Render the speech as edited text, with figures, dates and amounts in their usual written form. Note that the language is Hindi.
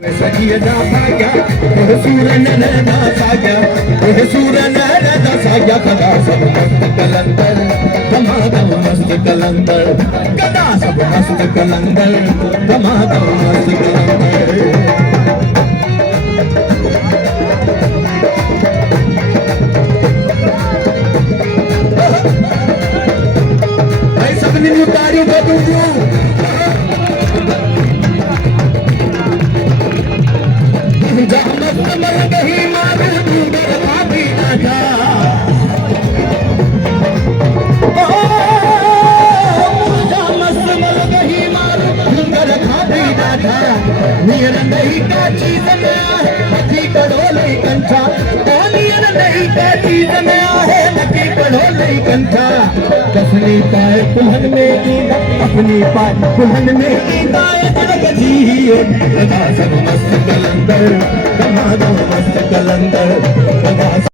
सजिए दा साया ओह सूरन दा साया ओह सूरन दा साया कदा सब मस्त कलंदर धमाधम मस्त कलंदर कदा सब मस्त कलंदर धमाधम मस्त कलंदर भाई सबने उतारी बदू मल गही मार डूंगर भाभी राजा मस्त मल गही मार डूंगर भाभी राजा नियर नहीं का चीज में आहे मची कड़ो लई कंठा नियर नहीं का चीज में आहे मची कड़ो लई कंठा कसनी पाए कुहन में ईदा अपनी पाए कुहन में ईदा तड़क जी सब मस्त कलंदर धमाधम मस्त कलंदर